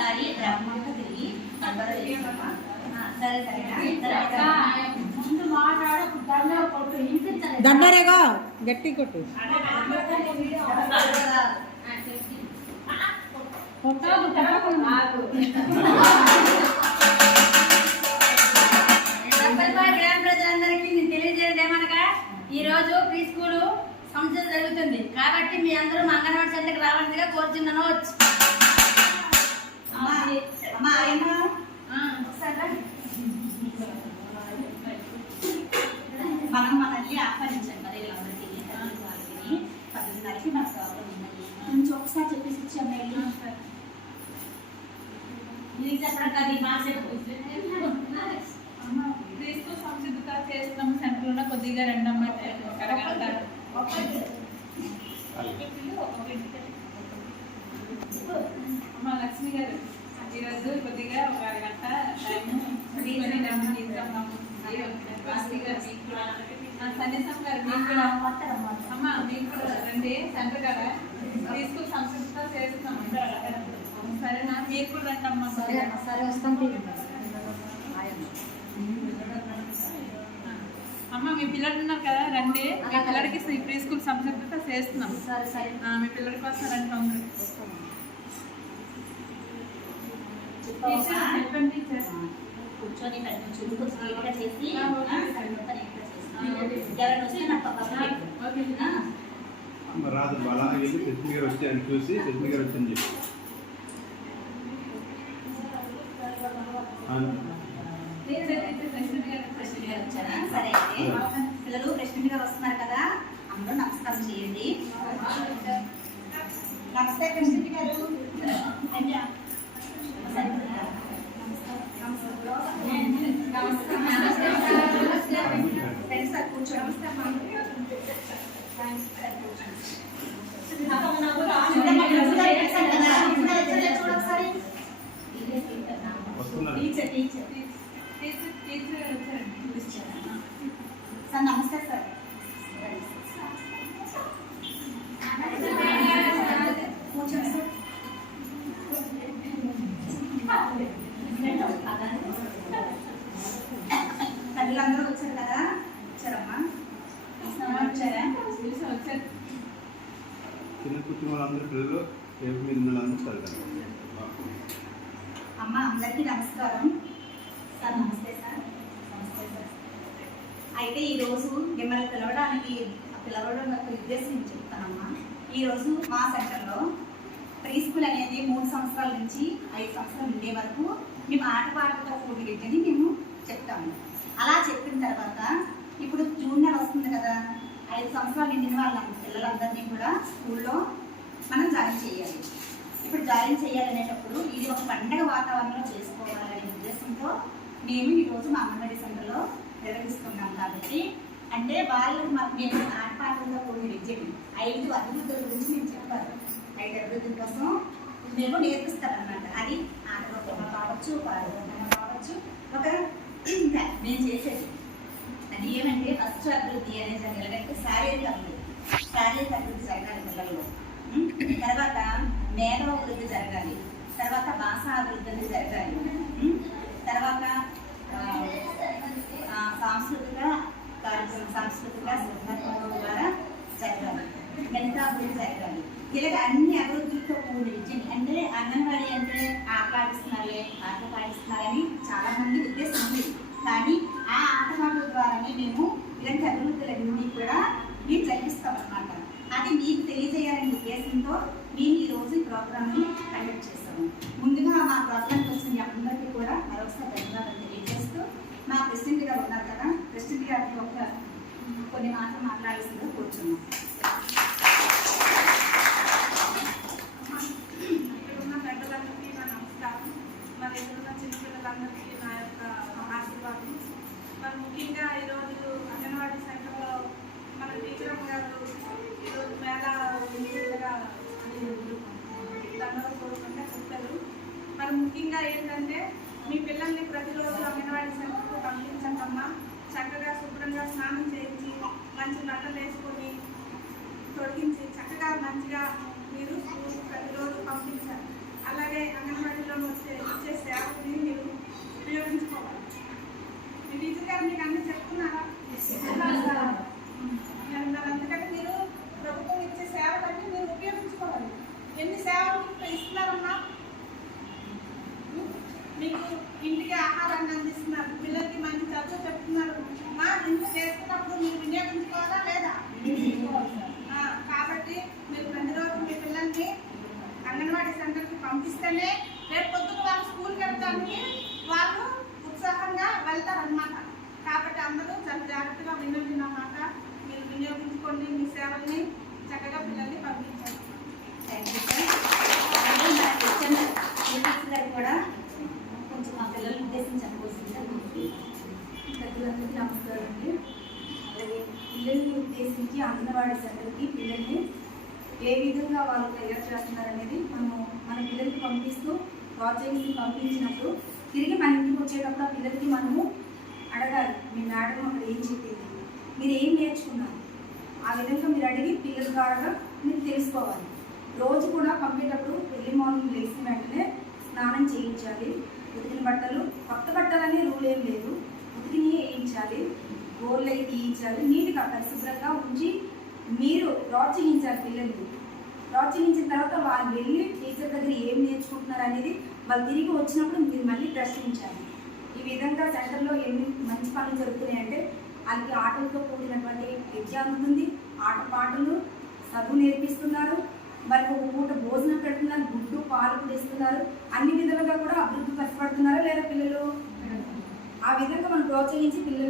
ఒకసారి రమ్మంట తిరిగి సరే దండరేగా గట్టి కొట్టు. గ్రామ ప్రజలందరికీ నేను తెలియజేయడం ఏమనగా ఈ రోజు ప్రీ స్కూల్ సంస్థ జరుగుతుంది కాబట్టి మీ అందరూ అంగన్వాడీ సెంటర్కి రావాల్సిందిగా కోరుచున్నాను. మనం మనల్ని ఆహ్వానించండి మరి అందరికీ వాళ్ళకి 10:30కి మనకు కొంచెం ఒకసారి చెప్పేసి ఇచ్చాము. ఇది చెప్పడం కాదు సంసిద్ధత చేస్తున్నాము. సెంటర్లో కొద్దిగా రెండమ్మ అమ్మ లక్ష్మి గారు ఈరోజు కొద్దిగా ఒక అరగంట సన్నిసం గారు మీకు కూడా అమ్మ మీకు కూడా రండి సెంటర్ కదా తీసుకుని సంసిద్ధత చేస్తున్నాము. సరేనా? మీరు కూడా రండి అమ్మ. సరే వస్తాం. అమ్మ మీ పిల్లలు ఉన్నారు కదా రండి. మీ పిల్లడికి ప్రీ స్కూల్ సంసిద్ధత చేస్తున్నాం. మీ పిల్లడి కోసం రండి. చెప్పండి కూర్చొని చేసి ఎవరైనా వస్తే నాకు రాదు అలా వెళ్ళి కృష్ణ గారు వచ్చి అని చూసి కృష్ణ గారు వచ్చని చెప్పి వచ్చారా? సరే అయితే పిల్లలు కృష్ణ గారు వస్తున్నారు కదా, అందరూ నమస్కారం చేయండి. నమస్తే కృష్ణ గారు. ఫ్రెండ్స్ కూర్చోండి. సార్ నమస్తే సార్. కూర్చోండి సార్. తల్లిలందరూ వచ్చారు కదా, వచ్చారమ్మా? వచ్చారా? చిన్న కూర్చున్న వాళ్ళందరూ పిల్లలు టేబుల్ మీద ఉన్న వాళ్ళందరూ చదువుతారు. అమ్మ అందరికీ నమస్కారం సార్. నమస్తే సార్. నమస్తే సార్. అయితే ఈరోజు మిమ్మల్ని పిలవడం యొక్క ఉద్దేశం నేను చెప్తానమ్మా. ఈరోజు మా సెంటర్లో ప్రీ స్కూల్ అనేది 3 సంవత్సరాల నుంచి 5 సంవత్సరాలు ఉండే వరకు మేము ఆటపాటలతో కూడిన విద్యని మేము చెప్తాము. అలా చెప్పిన తర్వాత ఇప్పుడు జూన్ నెల వస్తుంది కదా, 5 సంవత్సరాలు నిండిన వాళ్ళ పిల్లలందరినీ కూడా స్కూల్లో మనం జాయిన్ చేయాలి. ఇప్పుడు జాయిన్ చేయాలనేటప్పుడు ఇది ఒక పండగ వాతావరణంలో చేసుకోవాలనే ఉద్దేశంతో మేము ఈరోజు మా అంగన్వాడీ సెంటర్లో నిర్వహిస్తున్నాం. కాబట్టి అంటే వాళ్ళకి మేము ఆటపాటలతో కూడిన విద్యని 5 అభివృద్ధుల గురించి మేము చెప్పాలి. 5 అభివృద్ధుల కోసం మేము నేర్పిస్తారనమాట. అది ఆటపాటలు కావచ్చు, పాల్గొనడం కావచ్చు, ఒక మేము చేసేది. అది ఏమంటే ఫస్ట్ అభివృద్ధి అనేది జరగాలంటే శారీరక అభివృద్ధి జరగాలి పిల్లల్లో. తర్వాత మేధో అభివృద్ధి జరగాలి. తర్వాత భాషా అభివృద్ధి జరగాలి. తర్వాత సాంస్కృతిక సిద్ధాంతం ద్వారా జరగాలి. గణితాభివృద్ధి జరగాలి. ఇలాగ అన్ని అభివృద్ధులతో కూడిన విద్యని అంటే అంగన్వాడీ అంటే ఆటలు పాడిస్తున్నారని చాలా మంది ఉద్దేశం ఉంది. కానీ ఆ ఆటపాటల ద్వారానే మేము ఇలాంటి అభివృద్ధులన్నీ కూడా మేము జరిపిస్తామన్నమాట. అది మీకు తెలియజేయాలనే ఉద్దేశంతో మేము ఈరోజు ఈ ప్రోగ్రామ్ని కండక్ట్ చేస్తాము. ముందుగా మా ప్రోగ్రామ్కి వచ్చిన అందరికీ కూడా మరొకసారి ధన్యవాదాలు తెలియజేస్తూ మా ప్రెసిడెంట్ గారు ఉన్నారు కదా, ప్రెసిడెంట్ గారికి కొన్ని మాటలు మాట్లాడాల్సిందిగా కూర్చున్నాం. ఇక్కడున్న పెద్దలందరికీ నా నమస్కారం. మరి ఇక్కడున్న చిన్నపిల్లలందరికీ నా యొక్క ఆశీర్వాదం. మరి ముఖ్యంగా ఈరోజు అంగన్వాడీ సెంటర్లో మన టీచర్ గారు ఈరోజు మేళా దండలు కోరుకుంటే చెప్పారు. మరి ముఖ్యంగా ఏంటంటే మీ పిల్లల్ని ప్రతిరోజు అంగన్వాడీ సెంటర్కు పంపించండమ్మా. చక్కగా శుభ్రంగా స్నానం చేయించి మంచి బట్టలు వేసుకొని తొడిగించి చక్కగా మంచిగా మీరు ప్రతిరోజు పంపించాలి. అలాగే అంగన్వాడీలో మీకు ఇంటికి ఆహారాన్ని అందిస్తున్నారు, పిల్లలకి మంచి చదువు చెప్తున్నారు. మా ఇంత చేసుకున్నప్పుడు మీరు వినియోగించుకోవాలా లేదా? కాబట్టి మీరు ప్రతిరోజు మీ పిల్లల్ని అంగన్వాడీ సెంటర్కి పంపిస్తేనే రేపు పొద్దున వాళ్ళు స్కూల్కి వెళ్ళడానికి వాళ్ళు ఉత్సాహంగా వెళ్తారనమాట. కాబట్టి అందరూ చాలా జాగ్రత్తగా విన్నమాట మీరు వినియోగించుకోండి, మీ సేవల్ని చక్కగా పిల్లల్ని పంపించాలి. Thank you sir. అలాగే మన టీచర్స్ గారు కూడా కొంచెం మా పిల్లల్ని ఉద్దేశించి చెప్పవలసిందే. ప్రజలందరికీ నమస్కారం అండి. అలాగే పిల్లల్ని ఉద్దేశించి అంగన్వాడీ సెంటర్కి పిల్లల్ని ఏ విధంగా వాళ్ళు తయారు చేస్తున్నారనేది మనము మన పిల్లలకి పంపిస్తూ ప్రోత్సహిస్తూ పంపించినప్పుడు తిరిగి మన ఇంటికి వచ్చేటప్పుడు ఆ పిల్లలకి మనము అడగాలి, మీ మేడం అక్కడ ఏం చెప్పింది, మీరు ఏం నేర్చుకున్నారు, ఆ విధంగా మీరు అడిగి పిల్లల ద్వారా మీరు తెలుసుకోవాలి. రోజు కూడా పంపేటప్పుడు ఎర్లీ మార్నింగ్ లేచిన వెంటనే స్నానం చేయించాలి. ఉతికిన బట్టలు, కొత్త బట్టలనే రూల్ ఏం లేదు, ఉతికిని వేయించాలి, గోర్లు అవి తీయించాలి, నీట్గా పరిశుభ్రంగా ఉంచి మీరు ప్రోత్సహించాలి పిల్లల్ని. ప్రోత్సహించిన తర్వాత వాళ్ళు వెళ్ళి టీచర్ దగ్గర ఏం నేర్చుకుంటున్నారు అనేది వాళ్ళు తిరిగి వచ్చినప్పుడు మీరు మళ్ళీ ప్రశ్నించాలి. ఈ విధంగా సెంటర్లో ఎన్ని మంచి పనులు జరుగుతున్నాయంటే వాళ్ళకి ఆటలతో కూడినటువంటి విద్య అందుతుంది, ఆట పాటలు, చదువు నేర్పిస్తున్నారు, వారికి ఒక పూట భోజనం పెడుతున్నారు, గుడ్డు పాలు కూడా ఇస్తున్నారు. అన్ని విధాలుగా కూడా అభివృద్ధి కష్టపడుతున్నారా లేదా పిల్లలు? ఆ విధంగా మనం ప్రోత్సహించి పిల్లలు